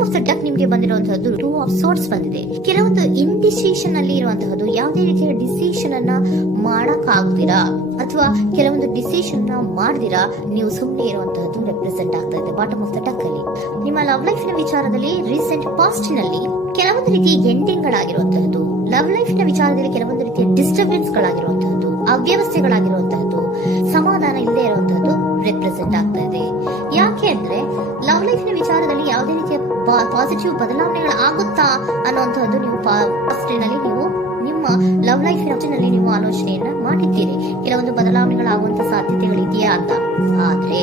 Bottom of the duck ನಿಮ್ಗೆ ಬಂದಿರುವಂತಹದ್ದು 2 of sorts ಬಂದಿದೆ. ಕೆಲವೊಂದು ಇಂಡಿಸಿಷನ್ ಅಲ್ಲಿ ಇರುವಂತಹದ್ದು, ಯಾವುದೇ ರೀತಿಯ ಡಿಸಿಷನ್ ಅನ್ನ ಮಾಡಕ್ ಆಗ್ದಿರಾ ಅಥವಾ ಕೆಲವೊಂದು ಡಿಸಿಷನ್ ನ ಮಾಡ್ದಿರಾ ನೀವು ಸುಮ್ಮನೆ ಇರುವಂತಹದ್ದು ರೆಪ್ರೆಸೆಂಟ್ ಆಗ್ತಾ ಇದೆ ಬಾಟಮ್ ಆಫ್ ದ ಡಕ್ ಅಲ್ಲಿ. ನಿಮ್ಮ ಲವ್ ಲೈಫ್ ನ ವಿಚಾರದಲ್ಲಿ ರೀಸೆಂಟ್ ಪಾಸ್ಟ್ ನಲ್ಲಿ ಕೆಲವೊಂದು ರೀತಿಯ ಎಂಡಿಂಗ್ ಗಳಾಗಿರುವಂತಹದ್ದು, ಲವ್ ಲೈಫ್ ನ ವಿಚಾರದಲ್ಲಿ ಕೆಲವೊಂದು ರೀತಿಯ ಡಿಸ್ಟರ್ಬೆನ್ಸ್ ಗಳಾಗಿರುವಂತಹದ್ದು, ಅವ್ಯವಸ್ಥೆಗಳಾಗಿರುವಂತಹದ್ದು, ಸಮಾಧಾನ ಇಲ್ಲದೆ ಇರುವಂತಹದ್ದು ರೆಪ್ರೆಸೆಂಟ್ ಆಗ್ತಾ ಇದೆ. ಯಾಕೆ ಅಂದ್ರೆ ಲವ್ ಲೈಫ್ ನ ವಿಚಾರದಲ್ಲಿ ಯಾವುದೇ ರೀತಿಯ ಪಾಸಿಟಿವ್ ಬದಲಾವಣೆಗಳಾಗುತ್ತಾ ಅನ್ನುವಂತಹದ್ದು ನೀವು ಪಾಸ್ಟ್ ನಲ್ಲಿ ನೀವು ನಿಮ್ಮ ಲವ್ ಲೈಫ್ ನಲ್ಲಿ ನೀವು ಆಲೋಚನೆಯನ್ನ ಮಾಡಿದ್ದೀರಿ, ಕೆಲವೊಂದು ಬದಲಾವಣೆಗಳಾಗುವಂತ ಸಾಧ್ಯತೆಗಳಿದೆಯಾ ಅಂತ. ಆದ್ರೆ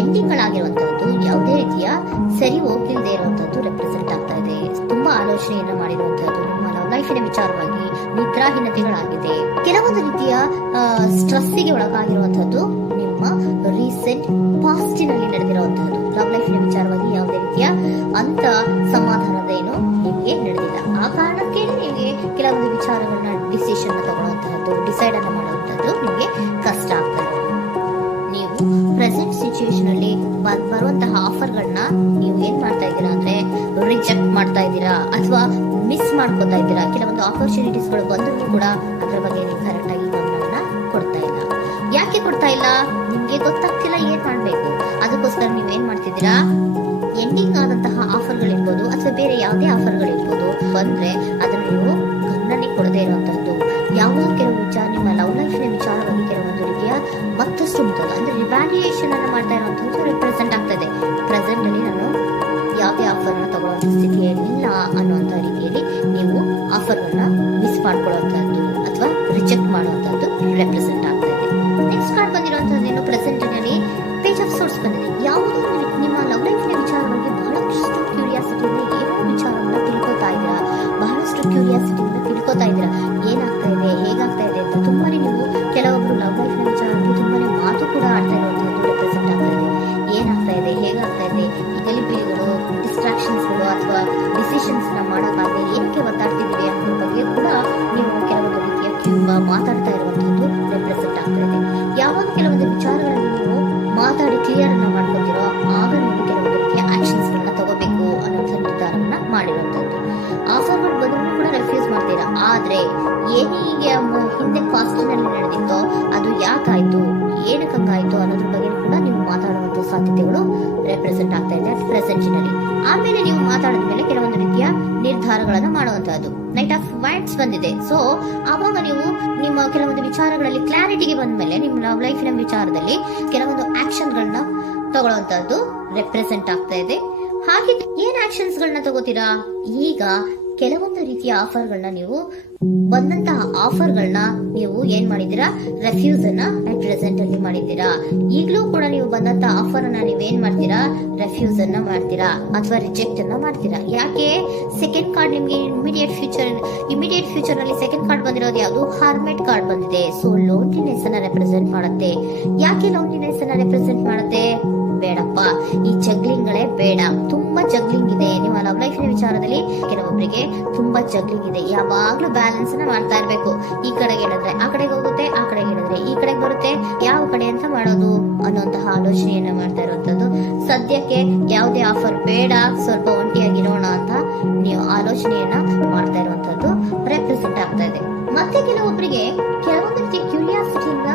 ಎಂಡಿಂಗ್ ಗಳಾಗಿರುವಂತಹದ್ದು ಯಾವುದೇ ರೀತಿಯ ಸರಿ ಹೋಗಿಲ್ಲದೆ ಇರುವಂತಹದ್ದು ರೆಪ್ರೆಸೆಂಟ್ ಆಗ್ತಾ ಇದೆ. ತುಂಬಾ ಆಲೋಚನೆಯನ್ನ ಮಾಡಿರುವಂತಹದ್ದು ನಿಮ್ಮ ಲವ್ ಲೈಫಿನ ವಿಚಾರವಾಗಿ ನಿದ್ರಾಹೀನತೆಗಳಾಗಿದೆ, ಕೆಲವೊಂದು ರೀತಿಯ ಸ್ಟ್ರೆಸ್ ಗೆ ಒಳಗಾಗಿರುವಂತಹದ್ದು ನಿಮ್ಮ ರೀಸೆಂಟ್ ಪಾಸ್ಟ್ ನಲ್ಲಿ ನಡೆದಿರುವಂತಹದ್ದು. ಲವ್ ಲೈಫಿನ ವಿಚಾರವಾಗಿ ಯಾವುದೇ ರೀತಿಯ ಅಂತ ಸಮಾಧಾನದ ಏನು ನಿಮಗೆ ನಡೆದಿಲ್ಲ. ಆ ಕಾರಣಕ್ಕೆ ನಿಮಗೆ ಕೆಲವೊಂದು ವಿಚಾರಗಳನ್ನ ಡಿಸಿಷನ್ ತಗೊಳ್ಳುವಂತಹದ್ದು, ಡಿಸೈಡ್ ಅನ್ನ ಮಾಡುವಂತಹದ್ದು ನಿಮಗೆ ಕಷ್ಟ ಆಗ್ತದೆ. ನೀವು ಪ್ರೆಸೆಂಟ್ ಸಿಚುವೇಶನ್ ಅಲ್ಲಿ ಬರುವಂತಹ ಆಫರ್ ಗಳನ್ನ ನೀವು ಏನ್ ಮಾಡ್ತಾ ಇದ್ದೀರಾ ಅಂದ್ರೆ ರಿಜೆಕ್ಟ್ ಮಾಡ್ತಾ ಇದ್ದೀರಾ ಅಥವಾ ಮಿಸ್ ಮಾಡ್ಕೋತಾ ಇದ್ದೀರಾ. ಕೆಲವೊಂದು ಆಪರ್ಚುನಿಟೀಸ್ ಗಳು ಬಂದರೂ ಕೂಡ ಅದರ ಬಗ್ಗೆ ನೀವು ಕರೆಕ್ಟ್ ಆಗಿ ಗಮನವನ್ನ ಕೊಡ್ತಾ ಇಲ್ಲ. ಯಾಕೆ ಕೊಡ್ತಾ ಇಲ್ಲ? ನಿಮ್ಗೆ ಗೊತ್ತಾಗ್ತಿಲ್ಲ ಏನ್ ಮಾಡ್ಬೇಕು. ಅದಕ್ಕೋಸ್ಕರ ನೀವ್ ಏನ್ ಮಾಡ್ತಿದ್ದೀರಾ, ಎಂಡಿಂಗ್ ಆದಂತಹ ಆಫರ್ಗಳಿರ್ಬೋದು ಅಥವಾ ಬೇರೆ ಯಾವುದೇ ಆಫರ್ಗಳಿರ್ಬೋದು ಬಂದ್ರೆ ಅದನ್ನ ನೀವು ಗಮನನೇ ಕೊಡದೇ ಇರುವಂತಹದ್ದು. ಯಾವುದೋ ಕೆಲವು ವಿಚಾರ ನಿಮ್ಮ ಲವ್ ಲೈಫಿನ ವಿಚಾರವಾಗಿ ಕೆಲವೊಂದು ರೀತಿಯ ಮತ್ತಷ್ಟು ಮುಖದ ಅಂದ್ರೆ ರಿವ್ಯಾಲ್ಯೂಯೇಷನ್ ಅನ್ನ ಮಾಡ್ತಾ ಇರುವಂತಹದ್ದು ರಿಪ್ರೆಸೆಂಟ್ ಆಗ್ತದೆ. ಪ್ರೆಸೆಂಟ್ ಅಲ್ಲಿ ನಾನು ಯಾವುದೇ ಆಫರ್ ನ ತಗೊಳ್ಳುವಂತ ಸ್ಥಿತಿಯಲ್ಲಿಲ್ಲ ಅನ್ನುವಂತ ರೀತಿಯಲ್ಲಿ ನೀವು ಆಫರ್ ಗಳನ್ನ ಮಿಸ್ ಮಾಡ್ಕೊಳ್ಳುವಂತಹದ್ದು ಅಥವಾ ರಿಜೆಕ್ಟ್ ಮಾಡುವಂತಹದ್ದು ರೆಪ್ರೆಸೆಂಟ್ ಆಗ್ತಾ ಇದೆ. ನೆಕ್ಸ್ಟ್ ಕಾರ್ಡ್ ಬಂದಿರುವಂತಹದ್ದು ಪ್ರೆಸೆಂಟ್ ನಲ್ಲಿ ಪೇಜ್ ಆಫ್ ಸೋರ್ಟ್ಸ್ ಬಂದಿದೆ. ಯಾವುದೋ ನಿಮ್ಮ ಲವ್ ಲೈಫಿನ ವಿಚಾರವಾಗಿ ಬಹಳಷ್ಟು ಕ್ಯೂರಿಯಾಸಿಟಿಯಿಂದ ಏನೋ ವಿಚಾರವನ್ನ ತಿಳ್ಕೊತಾ ಇದ್ದೀರಾ, ಬಹಳಷ್ಟು ಕ್ಯೂರಿಯಾಸಿಟಿಯಿಂದ ತಿಳ್ಕೊತಾ ಇದ್ದೀರಾ ಏನಾಗ್ತಾ ಇದೆ, ಹೇಗಾಗ್ತಾ ಇದೆ ಅಂತ. ತುಂಬಾನೇ ನೀವು ಕೆಲವೊಬ್ರು ಲವ್ ಲೈಫಿನ ವಿಚಾರವಾಗಿ ತುಂಬಾನೇ ಮಾತು ಕೂಡ ಆಡ್ತಾ ಇರುವಂತಹದ್ದು ರೆಪ್ರೆಸೆಂಟ್ ಆಗ್ತಾ ಇದೆ. ಏನಾಗ್ತಾ ಇದೆ, ಹೇಗಾಗ್ತಾ ಇದೆ, ಈ ಗಲಿಬಿಲಿಗಳು, ಡಿಸ್ಟ್ರಾಕ್ಷನ್ಸ್ಗಳು ಅಥವಾ ಡಿಸಿಷನ್ಸ್ ನ ಮಾಡೋಕ್ಕಾಗದೆ ಏನಕ್ಕೆ ಒತ್ತಾಡ್ತಿದ್ದೀವಿ ಅನ್ನೋ ಬಗ್ಗೆ ಕೂಡ ನೀವು ಕೆಲವೊಂದು ರೀತಿಯ ಮಾತಾಡ್ತಾ ಇರುವಂತಹದ್ದು ರೆಪ್ರೆಸೆಂಟ್ ಆಗ್ತಾ ಇದೆ. ಯಾವಾಗ ಕೆಲವೊಂದು ವಿಚಾರಗಳನ್ನು ನೀವು ಮಾತಾಡಿ ಕ್ಲಿಯರ್ ಅನ್ನ ಮಾಡ್ಕೊತಿರೋ ಆಗ ನೀವು ಕೆಲವೊಂದು ರೀತಿಯ ಆಕ್ಷನ್ಸ್ ಗಳನ್ನ ತಗೋಬೇಕು ಅನ್ನೋಂಥ ನಿರ್ಧಾರವನ್ನ ಮಾಡಿರುವಂತದ್ದು. ಆಫರ್ಗಳು ಬಂದರೂ ಕೂಡ ರೆಫ್ಯೂಸ್ ಮಾಡ್ತೀರಾ. ಆದ್ರೆ ಏನೀಗೆ ಹಿಂದೆ ಪಾಸ್ಟ್ ನಲ್ಲಿ ನಡೆದಿತ್ತೋ ಅದು ಯಾಕಾಯ್ತು, ಏನಕ್ಕಾಯ್ತು ಅನ್ನೋದ್ರ ಬಗ್ಗೆ ಕೂಡ ನೀವು ಮಾತಾಡುವಂತ ಸಾಧ್ಯತೆಗಳು ರೆಪ್ರೆಸೆಂಟ್ ಆಗ್ತಾ ಇದೆ ಪ್ರೆಸೆಂಟ್ ನಲ್ಲಿ. ಆಮೇಲೆ ನೀವು ಮಾತಾಡಿದ ಮೇಲೆ ಕೆಲವೊಂದು ರೀತಿಯ ನಿರ್ಧಾರಗಳನ್ನ ಮಾಡುವಂತಹದ್ದು. ನೈಟ್ ಆಫ್ ವೈಟ್ಸ್ ಬಂದಿದೆ. ಸೊ ಆವಾಗ ನೀವು ನಿಮ್ಮ ಕೆಲವೊಂದು ವಿಚಾರಗಳಲ್ಲಿ ಕ್ಲಾರಿಟಿಗೆ ಬಂದ ಮೇಲೆ ನಿಮ್ಮ ಲವ್ ಲೈಫಿನ ವಿಚಾರದಲ್ಲಿ ಕೆಲವೊಂದು ಆಕ್ಷನ್ ಗಳನ್ನ ತಗೊಳ್ಳುವಂತಹದ್ದು ರೆಪ್ರೆಸೆಂಟ್ ಆಗ್ತಾ ಇದೆ. ಹಾಗೆ ಏನ್ ಆಕ್ಷನ್ಸ್ ಗಳನ್ನ ತಗೋತೀರಾ? ಈಗ ಕೆಲವೊಂದು ರೀತಿಯ ಆಫರ್ಗಳನ್ನ ನೀವು ಬಂದಂತಹ ಆಫರ್ಗಳನ್ನ ನೀವು ಏನ್ ಮಾಡಿದ್ದೀರಾ, ರೆಫ್ಯೂಸ್ ಅನ್ನ ಪ್ರೆಸೆಂಟ್ ಅಲ್ಲಿ ಮಾಡಿದ್ದೀರಾ. ಈಗಲೂ ಕೂಡ ನೀವು ಬಂದಂತಹ ಆಫರ್ ಅನ್ನ ನೀವೇನ್ ಮಾಡ್ತೀರಾ, ರೆಫ್ಯೂಸ್ ಅನ್ನ ಮಾಡ್ತೀರಾ ಅಥವಾ ರಿಜೆಕ್ಟ್ ಅನ್ನ ಮಾಡ್ತೀರಾ. ಯಾಕೆ? ಸೆಕೆಂಡ್ ಕಾರ್ಡ್ ನಿಮ್ಗೆ ಇಮಿಡಿಯೇಟ್ ಫ್ಯೂಚರ್ ನಲ್ಲಿ ಸೆಕೆಂಡ್ ಕಾರ್ಡ್ ಬಂದಿರೋದು ಯಾವುದು, ಹಾರ್ಮೆಟ್ ಕಾರ್ಡ್ ಬಂದಿದೆ. ಸೊ ಲೋನ್ಲಿನೆಸ್ ಅನ್ನ ರೆಪ್ರೆಸೆಂಟ್ ಮಾಡುತ್ತೆ. ಯಾಕೆ ಲೋನ್ಲಿನೆಸ್ ಅನ್ನ ರೆಪ್ರೆಸೆಂಟ್ ಮಾಡುತ್ತೆ? ಬೇಡಪ್ಪ, ಈ ಜಗ್ಲಿಂಗ್ ಗಳೇ ಬೇಡ. ತುಂಬಾ ಜಗ್ಲಿಂಗ್ ಇದೆ ನಿಮ್ಮ ಲವ್ ಲೈಫಿನ ವಿಚಾರದಲ್ಲಿ. ಕೆಲವೊಬ್ಬರಿಗೆ ತುಂಬಾ ಜಗ್ಲಿಂಗ್ ಇದೆ. ಯಾವಾಗ್ಲೂ ಬ್ಯಾಲೆನ್ಸ್ ನ ಮಾಡ್ತಾ ಇರ್ಬೇಕು. ಈ ಕಡೆಗೆ ಹೇಳಿದ್ರೆ ಆ ಕಡೆಗೆ ಹೋಗುತ್ತೆ, ಆ ಕಡೆಗೆ ಹೇಳಿದ್ರೆ ಈ ಕಡೆಗೆ ಬರುತ್ತೆ. ಯಾವ ಕಡೆ ಅಂತ ಮಾಡೋದು ಅನ್ನುವಂತಹ ಆಲೋಚನೆಯನ್ನ ಮಾಡ್ತಾ ಇರುವಂತದ್ದು. ಸದ್ಯಕ್ಕೆ ಯಾವುದೇ ಆಫರ್ ಬೇಡ, ಸ್ವಲ್ಪ ಒಂಟಿಯಾಗಿರೋಣ ಅಂತ ನೀವು ಆಲೋಚನೆಯನ್ನ ಮಾಡ್ತಾ ಇರುವಂತದ್ದು ರೆಪ್ರೆಸೆಂಟ್ ಆಗ್ತಾ ಇದೆ. ಮತ್ತೆ ಕೆಲವೊಬ್ಬರಿಗೆ ಕೆಲವೊಂದು ರೀತಿಯ ಕ್ಯೂರಿಯಾಸಿಟಿಯಿಂದ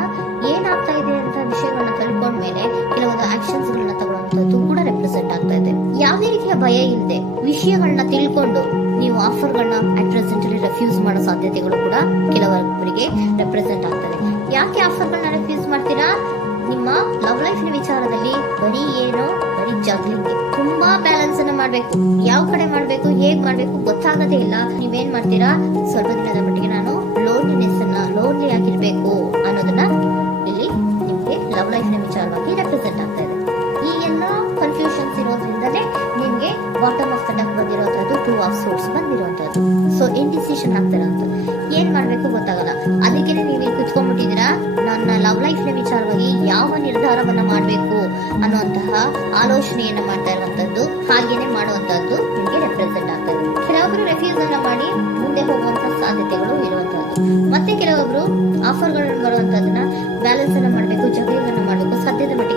ಏನಾಗ್ತಾ ಇದೆ ಅಂತ ವಿಷಯಗಳನ್ನ ತಿಳ್ಕೊಂಡ್ಮೇಲೆ ಕೆಲವೊಂದು ಆಕ್ಷನ್ಸ್ ಗಳನ್ನ ತಗೊಳ್ಳುವಂತದ್ದು ಕೂಡ ರೆಪ್ರೆಸೆಂಟ್ ಆಗ್ತಾ ಇದೆ. ಯಾವುದೇ ರೀತಿಯ ಭಯ ಇಲ್ಲದೆ ವಿಷಯಗಳನ್ನ ತಿಳ್ಕೊಂಡು ನೀವು ಆಫರ್ ಗಳನ್ನ ಅಟ್ ಪ್ರೆಸೆಂಟ್ ಅಲ್ಲಿ ರೆಫ್ಯೂಸ್ ಮಾಡೋ ಸಾಧ್ಯತೆಗಳು ಕೂಡ ಕೆಲವೊಬ್ಬರಿಗೆ ರೆಪ್ರೆಸೆಂಟ್ ಆಗ್ತದೆ. ಯಾಕೆ ಆಫರ್ ಗಳನ್ನ ರೆಫ್ಯೂಸ್ ಮಾಡ್ತೀರಾ? ನಿಮ್ಮ ಲವ್ ಲೈಫಿನ ವಿಚಾರದಲ್ಲಿ ಬರೀ ಜಗ್ಲಿಂಗ್, ತುಂಬಾ ಬ್ಯಾಲೆನ್ಸ್ ಅನ್ನ ಮಾಡ್ಬೇಕು. ಯಾವ ಕಡೆ ಮಾಡ್ಬೇಕು, ಹೇಗ್ ಮಾಡ್ಬೇಕು ಗೊತ್ತಾಗದೇ ಇಲ್ಲ. ನೀವೇನ್ ಮಾಡ್ತೀರಾ, ಸ್ವಲ್ಪ ದಿನದ ಮಟ್ಟಿಗೆ ನಾನು ಲೋನ್ಲಿ ಆಗಿರ್ಬೇಕು ಅನ್ನೋದನ್ನ ಇಲ್ಲಿ ನಿಮ್ಗೆ ಲವ್ ಲೈಫಿನ ವಿಚಾರವಾಗಿ ರೆಪ್ರೆಸೆಂಟ್ ಆಗ್ತಾ ಇದೆ. ಈ ಎಲ್ಲಾ ಕನ್ಫ್ಯೂಷನ್ಸ್ ಇರೋದ್ರಿಂದಲೇ ನಿಮ್ಗೆ ಬಾಟಮ್ ಆಫ್ ದ ಡಕ್ ಬಂದಿರುವಂತದ್ದು, 2 ಆಫ್ ಸೋರ್ಟ್ಸ್ ಬಂದಿರುವಂತದ್ದು. ಸೊ ಇಂಡಿಸಿಷನ್ ಆಗ್ತಿರೋಂಥದ್ದು, ಏನ್ ಮಾಡ್ಬೇಕು ಗೊತ್ತಾಗಲ್ಲ. ಅದಕ್ಕೆ ನೀವು ಕುತ್ಕೊಂಡ್ಬಿಟ್ಟಿದ್ದೀರಾ, ನನ್ನ ಲವ್ ಲೈಫಿನ ವಿಚಾರವಾಗಿ ಯಾವ ನಿರ್ಧಾರವನ್ನ ಮಾಡ್ಬೇಕು ಅನ್ನುವಂತಹ ಆಲೋಚನೆಯನ್ನ ಮಾಡ್ತಾ ಇರುವಂತದ್ದು, ಹಾಗೇನೆ ಮಾಡುವಂತದ್ದು ನಿಮ್ಗೆ ರೆಪ್ರೆಸೆಂಟ್ ಆಗ್ತದೆ. ಕೆಲವೊಬ್ರು ರೆಫ್ಯೂಸ್ ಅನ್ನ ಮಾಡಿ ಮುಂದೆ ಹೋಗುವಂತಹ ಸಾಧ್ಯತೆಗಳು ಇರುವಂತಹದ್ದು. ಮತ್ತೆ ಕೆಲವೊಬ್ರು ಆಫರ್ಗಳನ್ನು ಬರುವಂತದನ್ನ ಬ್ಯಾಲೆನ್ಸ್ ಅನ್ನ ಮಾಡಬೇಕು, ಜಗಳಿಗಳನ್ನ ಮಾಡಬೇಕು, ಸದ್ಯದ ಮಟ್ಟಿಗೆ